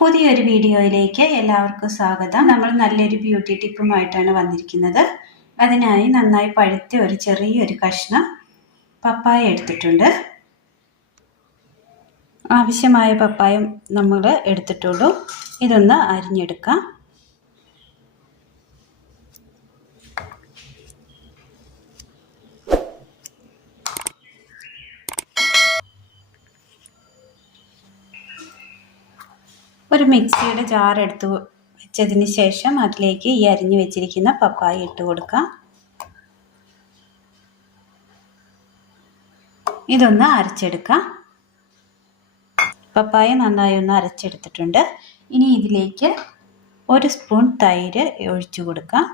പുതിയൊരു വീഡിയോയിലേക്ക് എല്ലാവർക്കും സ്വാഗതം. നമ്മൾ നല്ലൊരു ബ്യൂട്ടി ടിപ്പുമായിട്ടാണ് വന്നിരിക്കുന്നത്. അതിനായി നന്നായി പഴുത്ത ഒരു ചെറിയൊരു കഷ്ണം പപ്പായ എടുത്തിട്ടുണ്ട്. ആവശ്യമായ പപ്പായ നമ്മൾ എടുത്തിട്ടുള്ളൂ. ഇതൊന്ന് അരിഞ്ഞെടുക്കാം. ഒരു മിക്സിയുടെ ജാർ എടുത്ത് വെച്ചതിന് ശേഷം അതിലേക്ക് ഈ അരിഞ്ഞു വെച്ചിരിക്കുന്ന പപ്പായ ഇട്ട് കൊടുക്കാം. ഇതൊന്ന് അരച്ചെടുക്കാം. പപ്പായ നന്നായി ഒന്ന് അരച്ചെടുത്തിട്ടുണ്ട്. ഇനി ഇതിലേക്ക് 1 സ്പൂൺ തൈര് ഒഴിച്ചു കൊടുക്കാം.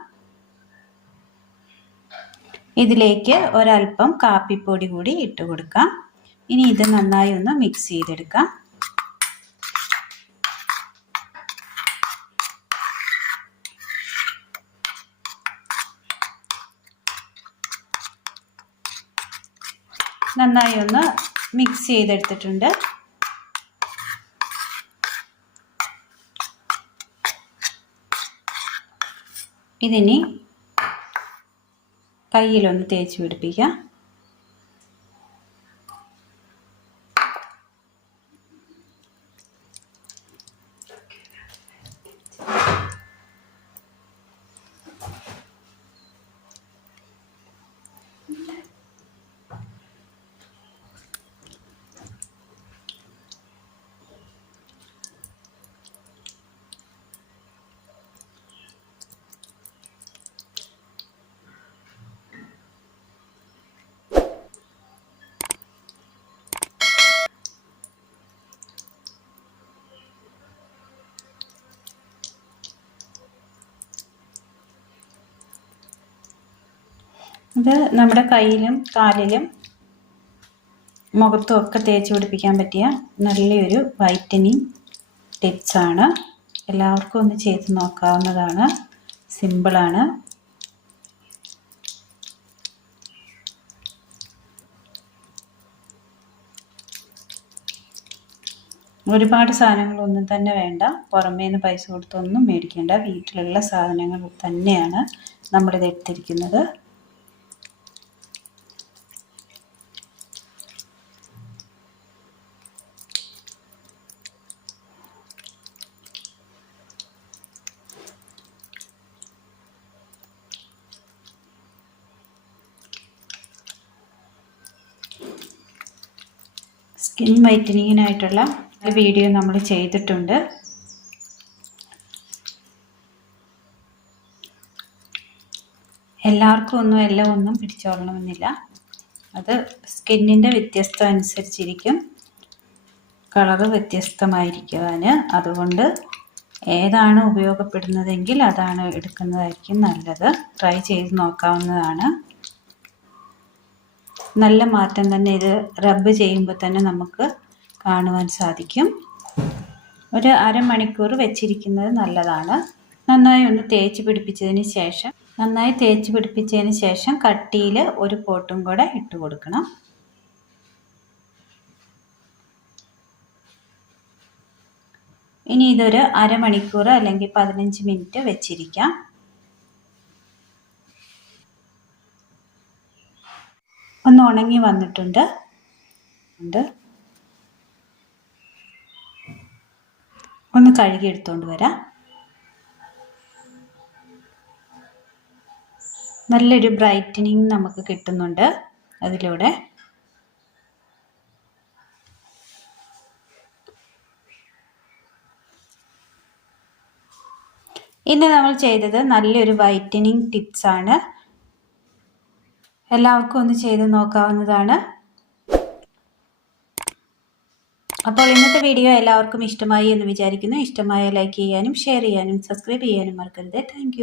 ഇതിലേക്ക് ഒരൽപ്പം കാപ്പിപ്പൊടി കൂടി ഇട്ട് കൊടുക്കാം. ഇനി ഇത് നന്നായി ഒന്ന് മിക്സ് ചെയ്തെടുക്കാം. നന്നായി ഒന്ന് മിക്സ് ചെയ്തെടുത്തിട്ടുണ്ട്. ഇതിനി കയ്യിലൊന്ന് തേച്ച് പിടിപ്പിക്കാം. ഇത് നമ്മുടെ കയ്യിലും കാലിലും മുഖത്തും ഒക്കെ തേച്ച് പിടിപ്പിക്കാൻ പറ്റിയ നല്ലൊരു വൈറ്റനിങ് ടിപ്സാണ്. എല്ലാവർക്കും ഒന്ന് ചെയ്ത് നോക്കാവുന്നതാണ്. സിമ്പിളാണ്. ഒരുപാട് സാധനങ്ങളൊന്നും തന്നെ വേണ്ട. പുറമേന്ന് പൈസ കൊടുത്തൊന്നും മേടിക്കേണ്ട. വീട്ടിലുള്ള സാധനങ്ങൾ തന്നെയാണ് നമ്മളിത് എടുത്തിരിക്കുന്നത്. സ്കിൻ വൈറ്റനിങ്ങിനായിട്ടുള്ള വീഡിയോ നമ്മൾ ചെയ്തിട്ടുണ്ട്. എല്ലാവർക്കും എല്ലാം ഒന്നും പിടിച്ചോളണമെന്നില്ല. അത് സ്കിന്നിൻ്റെ വ്യത്യസ്തം അനുസരിച്ചിരിക്കും കളറ് വ്യത്യസ്തമായിരിക്കുവാൻ. അതുകൊണ്ട് ഏതാണ് ഉപയോഗപ്പെടുന്നതെങ്കിൽ അതാണ് എടുക്കുന്നതായിരിക്കും നല്ലത്. ട്രൈ ചെയ്ത് നോക്കാവുന്നതാണ്. നല്ല മാറ്റം തന്നെ ഇത് റബ്ബ് ചെയ്യുമ്പോൾ തന്നെ നമുക്ക് കാണുവാൻ സാധിക്കും. ഒരു അരമണിക്കൂർ വെച്ചിരിക്കുന്നത് നല്ലതാണ്. നന്നായി ഒന്ന് തേച്ച് പിടിപ്പിച്ചതിന് ശേഷം കട്ടിയിൽ ഒരു കോട്ടും കൂടെ ഇട്ട് കൊടുക്കണം. ഇനി ഇതൊരു അരമണിക്കൂർ അല്ലെങ്കിൽ 15 മിനിറ്റ് വെച്ചിരിക്കാം. ഒന്ന് ഉണങ്ങി വന്നിട്ടുണ്ട്. ഒന്ന് കഴുകി എടുത്തുകൊണ്ട് വരാം. നല്ലൊരു ബ്രൈറ്റനിങ് നമുക്ക് കിട്ടുന്നുണ്ട് അതിലൂടെ. ഇന്ന് നമ്മൾ ചെയ്തത് നല്ലൊരു വൈറ്റനിങ് ടിപ്സാണ്. എല്ലാവർക്കും ഒന്ന് ചെയ്ത് നോക്കാവുന്നതാണ്. അപ്പോൾ ഇന്നത്തെ വീഡിയോ എല്ലാവർക്കും ഇഷ്ടമായി എന്ന് വിചാരിക്കുന്നു. ഇഷ്ടമായ ലൈക്ക് ചെയ്യാനും ഷെയർ ചെയ്യാനും സബ്സ്ക്രൈബ് ചെയ്യാനും മറക്കരുത്. താങ്ക്